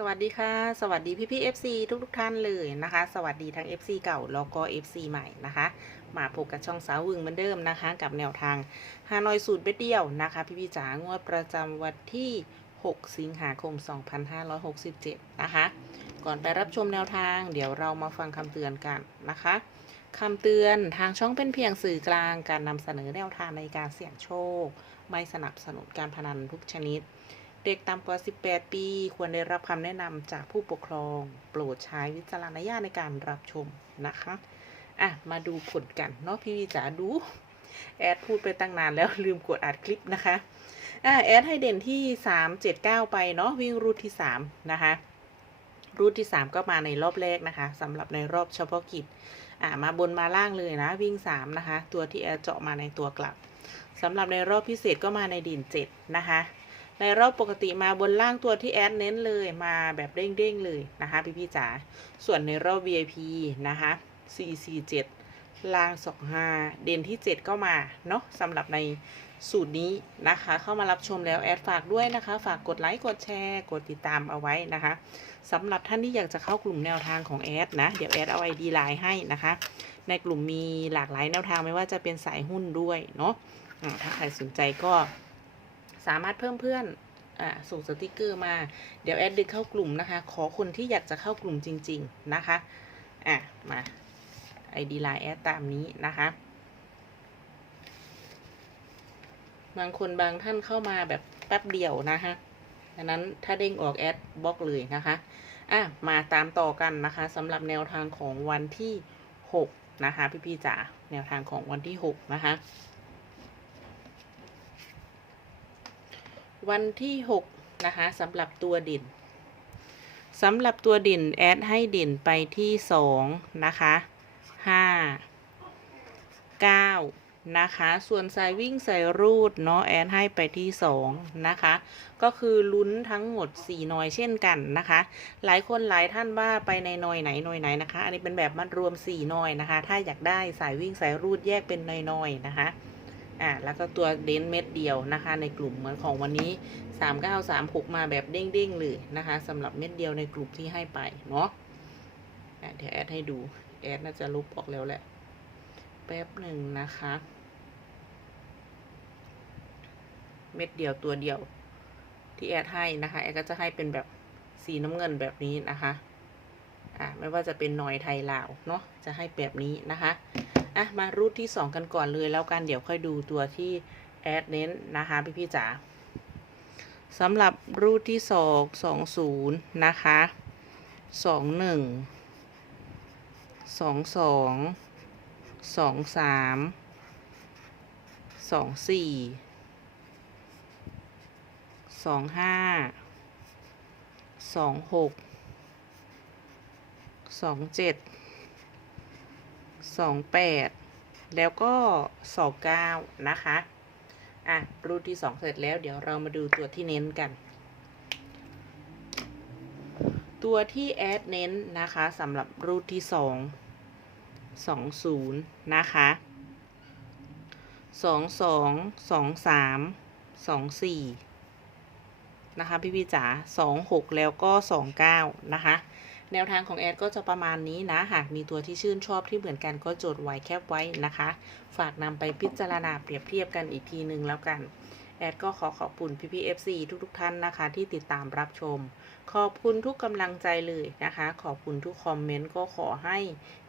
สวัสดีค่ะ สวัสดีพี่พี่ FC ทุกทุกท่านเลยนะคะ สวัสดีทั้ง FC เก่าแล้วก็ FC ใหม่นะคะ มาพบกับช่องสาววึงเหมือนเดิมนะคะ กับแนวทางฮานอยสูตรเบ็ดเดียวนะคะ พี่พี่จ๋างวดประจำวันที่ 6 สิงหาคม 2567 นะคะ ก่อนไปรับชมแนวทาง เดี๋ยวเรามาฟังคำเตือนกันนะคะคำเตือนทางช่องเป็นเพียงสื่อกลางการนำเสนอแนวทางในการเสี่ยงโชค ไม่สนับสนุนการพนันทุกชนิด เด็กต่ำกว่า 18 ปี ควรได้รับคำแนะนำจากผู้ปกครอง โปรดใช้วิจารณญาณในการรับชมนะคะ อะ มาดูผลกันเนาะพี่วีจ๋าดู แอดพูดไปตั้งนานแล้วลืมกดอัดคลิปนะคะ อะแอดให้เด่นที่ 3 7 9 ไปเนาะวิ่งรูทที่ 3 นะคะ รูทที่ 3 ก็มาในรอบแรกนะคะสำหรับในรอบเฉพาะกิจ อะ มาบนมาล่างเลยนะ วิ่ง 3 นะคะ ตัวที่แอดเจาะมาในตัวกลับสำหรับในรอบพิเศษก็มาในดิน7นะคะ ในรอบปกติมาบนล่างตัวที่แอดเน้นเลยมาแบบเด้งๆเลยนะคะพี่พี่จ๋า ส่วนในรอบ VIP นะคะ 447ล่าง 25 เด่นที่ 7 ก็มาเนาะสำหรับในสูตรนี้นะคะ เข้ามารับชมแล้วแอดฝากด้วยนะคะ ฝากกดไลค์กดแชร์กดติดตามเอาไว้นะคะสำหรับท่านที่อยากจะเข้ากลุ่มแนวทางของแอดนะ เดี๋ยวแอดเอาไอดีไลน์ให้นะคะ ในกลุ่มมีหลากหลายแนวทางไม่ว่าจะเป็นสายหุ้นด้วยเนาะถ้าใครสนใจก็ สามารถเพิ่มเพื่อนอส่งสติกเกอร์มา เดี๋ยวแอดดึงเข้ากลุ่มนะคะ ขอคนที่อยากจะเข้ากลุ่มจริง ๆ นะคะ อะ มา ID Line แอดตามนี้นะคะ บางคนบางท่านเข้ามาแบบแป๊บเดียวนะคะดังนั้นถ้าเด้งออกแอดบล็อกเลยนะคะ อะ มาตามต่อกันนะคะสำหรับแนวทางของวันที่ 6 นะคะ พี่ๆจ๋า แนวทางของวันที่ 6 นะคะ วันที่ 6 นะคะสำหรับตัวด่นสำหรับตัวด่นแอดให้ด่นไปที่ 2 นะคะ 5 9นะคะ ส่วนสายวิ่งสายรูดเนาะแอดให้ไปที่ 2 นะคะ ก็คือลุ้นทั้งหมด 4 หน่อยเช่นกันนะคะ หลายคนหลายท่านว่าไปในหน่อยไหนหน่อยไหนนะคะ อันนี้เป็นแบบมัดรวม 4 หน่อยนะคะ ถ้าอยากได้สายวิ่งสายรูดแยกเป็นหน่อยๆนะคะ อ่าแล้วก็ตัวเดนเม็ดเดียวนะคะ ในกลุ่มเหมือนของวันนี้ 3936 มาแบบเด้งๆเลยนะคะสำหรับเม็ดเดียวในกลุ่มที่ให้ไปเนาะอะเดี๋ยวแอดให้ดู แอดน่าจะลบออกแล้วแหละ แป๊บหนึ่งนะคะ เม็ดเดียวตัวเดียว ที่แอดให้นะคะ แอดก็จะให้เป็นแบบสีน้ำเงินแบบนี้นะคะ อ่าไม่ว่าจะเป็นหนอยไทยลาวเนาะจะให้แบบนี้นะคะะมารูทที่สองกันก่อนเลยแล้วกันเดี๋ยวค่อยดูตัวที่แอดเน้นนะคะพี่พี่จ๋าสำหรับรูทที่สองสองศูนย์นะคะสองหนึ่งสองสองสองสามสองสี่สองห้าสองหกสองเจ็ด แปดแล้วก็สองเก้านะคะ อะ รูทที่สองเสร็จแล้วเดี๋ยวเรามาดูตัวที่เน้นกัน ตัวที่แอดเน้นนะคะสำหรับรูทที่สองสองศูนย์นะคะสองสองสองสามสองสี่นะคะ พี่พี่จ๋าสองหกแล้วก็สองเก้านะคะ แนวทางของแอดก็จะประมาณนี้นะ หากมีตัวที่ชื่นชอบที่เหมือนกันก็จดไว้แคปไว้นะคะ ฝากนำไปพิจารณาเปรียบเทียบกันอีกทีหนึ่งแล้วกันแอดก็ขอขอบคุณพี่พีเอฟซีทุกๆท่านนะคะ ที่ติดตามรับชม ขอบคุณทุกกำลังใจเลยนะคะ ขอบคุณทุกคอมเมนต์ก็ขอให้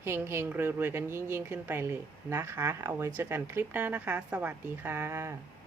เฮงเฮงๆรวยๆกันยิ่งยิ่งๆ ขึ้นไปเลยนะคะ เอาไว้เจอกันคลิปหน้านะคะ สวัสดีค่ะ